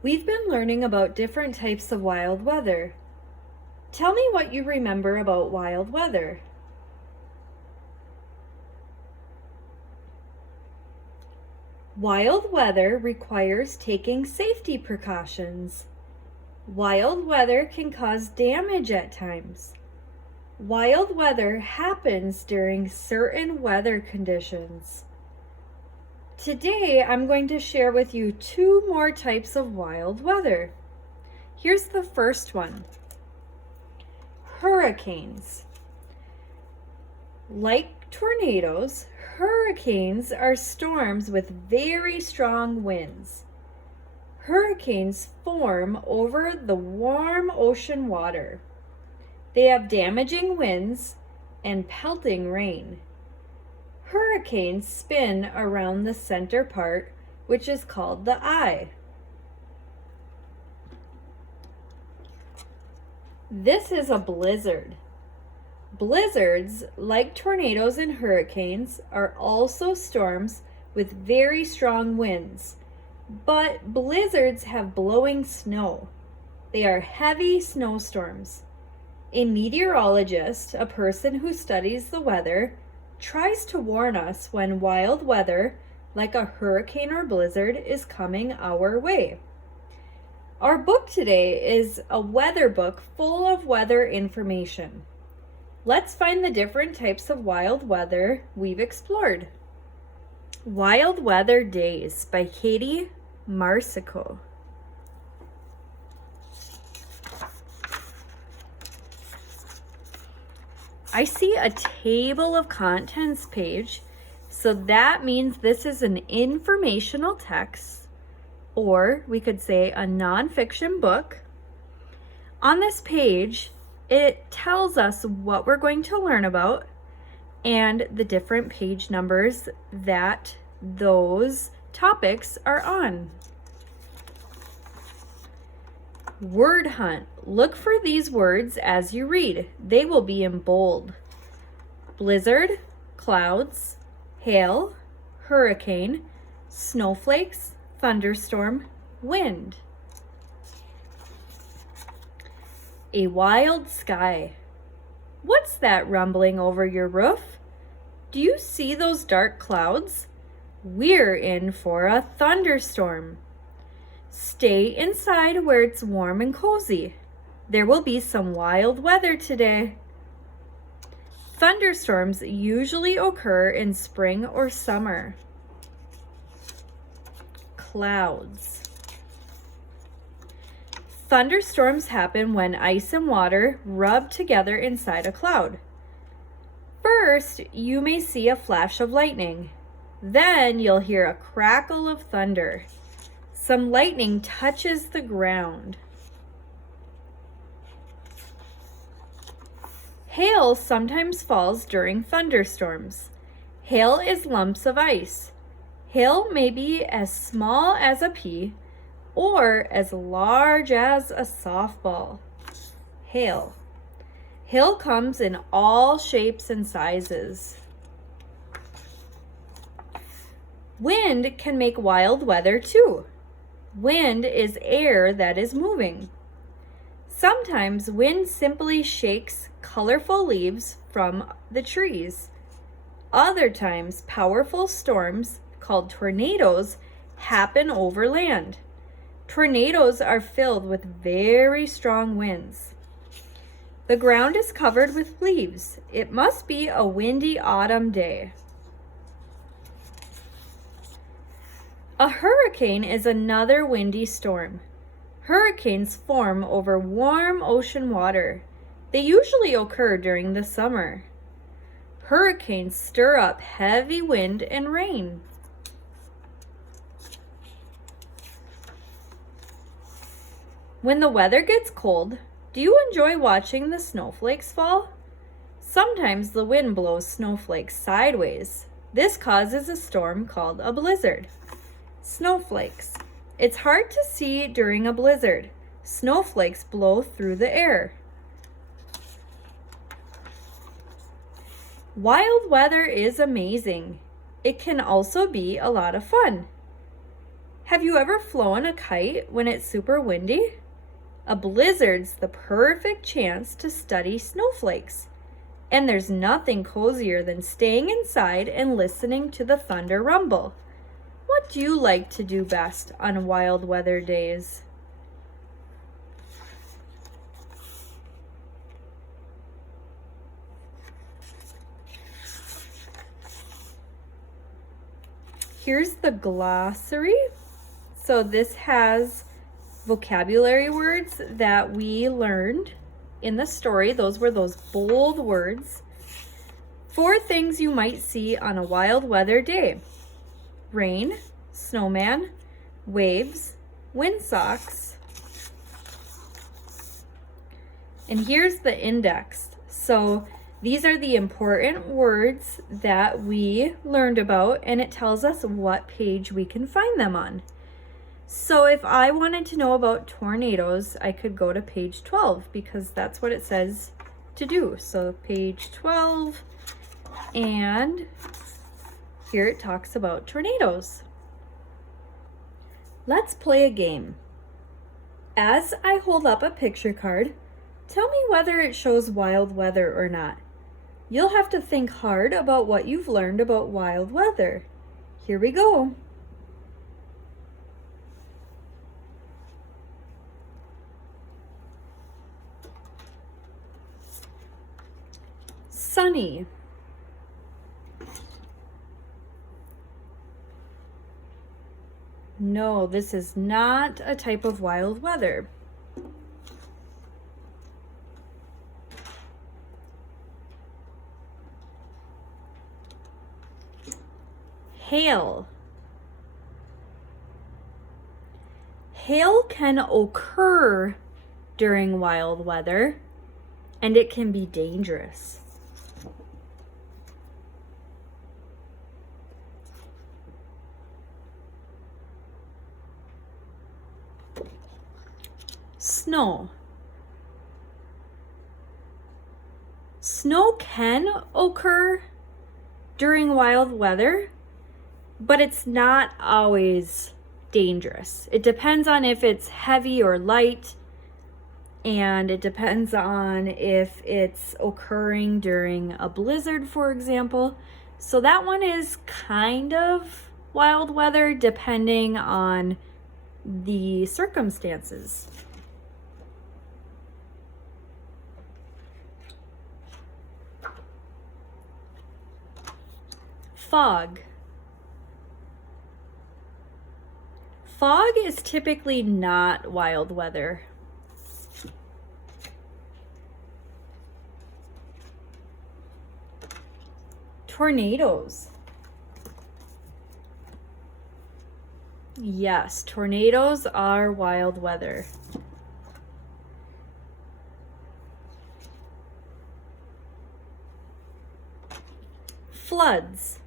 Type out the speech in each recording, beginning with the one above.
We've been learning about different types of wild weather. Tell me what you remember about wild weather. Wild weather requires taking safety precautions. Wild weather can cause damage at times. Wild weather happens during certain weather conditions. Today, I'm going to share with you two more types of wild weather. Here's the first one. Hurricanes. Like tornadoes, hurricanes are storms with very strong winds. Hurricanes form over the warm ocean water. They have damaging winds and pelting rain. Hurricanes spin around the center part, which is called the eye. This is a blizzard. Blizzards, like tornadoes and hurricanes, are also storms with very strong winds. But blizzards have blowing snow. They are heavy snowstorms. A meteorologist, a person who studies the weather, tries to warn us when wild weather, like a hurricane or blizzard, is coming our way. Our book today is a weather book full of weather information. Let's find the different types of wild weather we've explored. Wild Weather Days by Katie Marsico. I see a table of contents page, so that means this is an informational text, or we could say a nonfiction book. On this page, it tells us what we're going to learn about and the different page numbers that those topics are on. Word hunt. Look for these words as you read. They will be in bold. Blizzard, clouds, hail, hurricane, snowflakes, thunderstorm, wind. A wild sky. What's that rumbling over your roof? Do you see those dark clouds? We're in for a thunderstorm. Stay inside where it's warm and cozy. There will be some wild weather today. Thunderstorms usually occur in spring or summer. Clouds. Thunderstorms happen when ice and water rub together inside a cloud. First, you may see a flash of lightning. Then you'll hear a crackle of thunder. Some lightning touches the ground. Hail sometimes falls during thunderstorms. Hail is lumps of ice. Hail may be as small as a pea or as large as a softball. Hail. Hail comes in all shapes and sizes. Wind can make wild weather too. Wind is air that is moving. Sometimes wind simply shakes colorful leaves from the trees. Other times, powerful storms called tornadoes happen over land. Tornadoes are filled with very strong winds. The ground is covered with leaves. It must be a windy autumn day. A hurricane is another windy storm. Hurricanes form over warm ocean water. They usually occur during the summer. Hurricanes stir up heavy wind and rain. When the weather gets cold, do you enjoy watching the snowflakes fall? Sometimes the wind blows snowflakes sideways. This causes a storm called a blizzard. Snowflakes. It's hard to see during a blizzard. Snowflakes blow through the air. Wild weather is amazing. It can also be a lot of fun. Have you ever flown a kite when it's super windy? A blizzard's the perfect chance to study snowflakes. And there's nothing cozier than staying inside and listening to the thunder rumble. What do you like to do best on wild weather days? Here's the glossary. So this has vocabulary words that we learned in the story. Those were those bold words. 4 things you might see on a wild weather day: rain, snowman, waves, windsocks. And here's the index. So these are the important words that we learned about, and it tells us what page we can find them on. So if I wanted to know about tornadoes, I could go to page 12 because that's what it says to do. So page 12, and here it talks about tornadoes. Let's play a game. As I hold up a picture card, tell me whether it shows wild weather or not. You'll have to think hard about what you've learned about wild weather. Here we go. Sunny. No, this is not a type of wild weather. Hail. Hail can occur during wild weather, and it can be dangerous. Snow. Snow can occur during wild weather, but it's not always dangerous. It depends on if it's heavy or light, and it depends on if it's occurring during a blizzard, for example. So that one is kind of wild weather depending on the circumstances. Fog. Fog is typically not wild weather. Tornadoes. Yes, tornadoes are wild weather. Floods.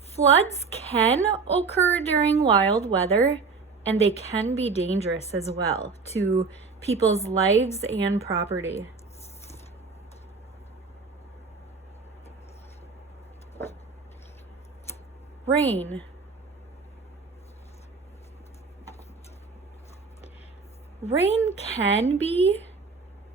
Floods can occur during wild weather, and they can be dangerous as well to people's lives and property. Rain. Rain can be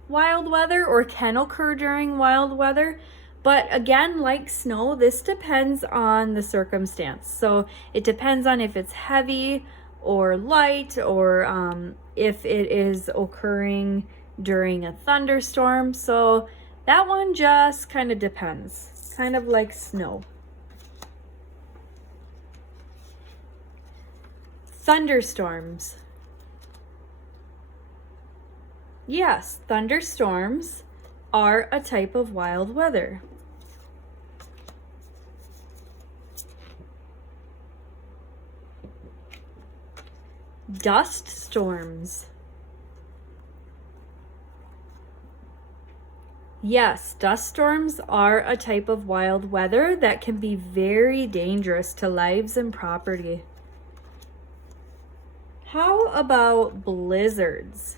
wild weather or can occur during wild weather. But again, like snow, this depends on the circumstance. So it depends on if it's heavy or light, or if it is occurring during a thunderstorm. So that one just kind of depends, kind of like snow. Thunderstorms. Yes, thunderstorms are a type of wild weather. Dust storms. Yes, dust storms are a type of wild weather that can be very dangerous to lives and property. How about blizzards?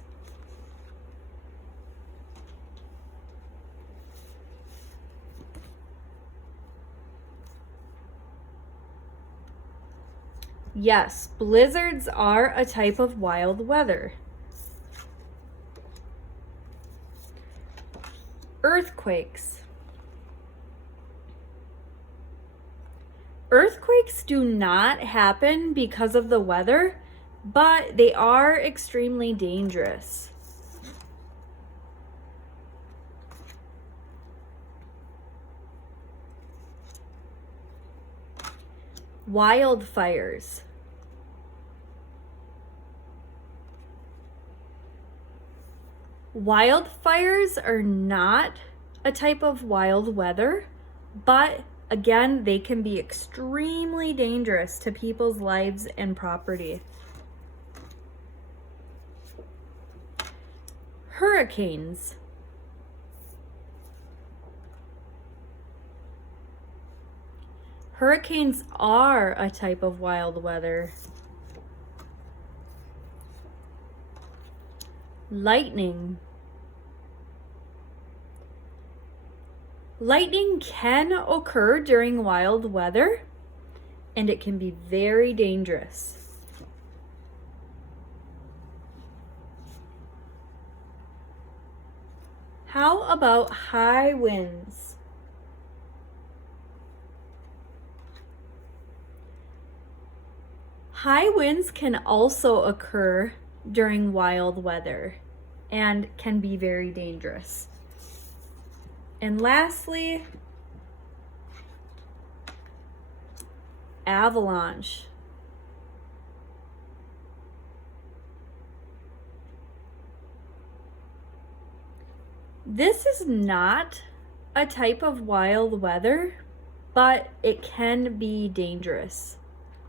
Yes, blizzards are a type of wild weather. Earthquakes. Earthquakes do not happen because of the weather, but they are extremely dangerous. Wildfires. Wildfires are not a type of wild weather, but again, they can be extremely dangerous to people's lives and property. Hurricanes. Hurricanes are a type of wild weather. Lightning. Lightning can occur during wild weather, and it can be very dangerous. How about high winds? High winds can also occur during wild weather and can be very dangerous. And lastly, avalanche. This is not a type of wild weather, but it can be dangerous.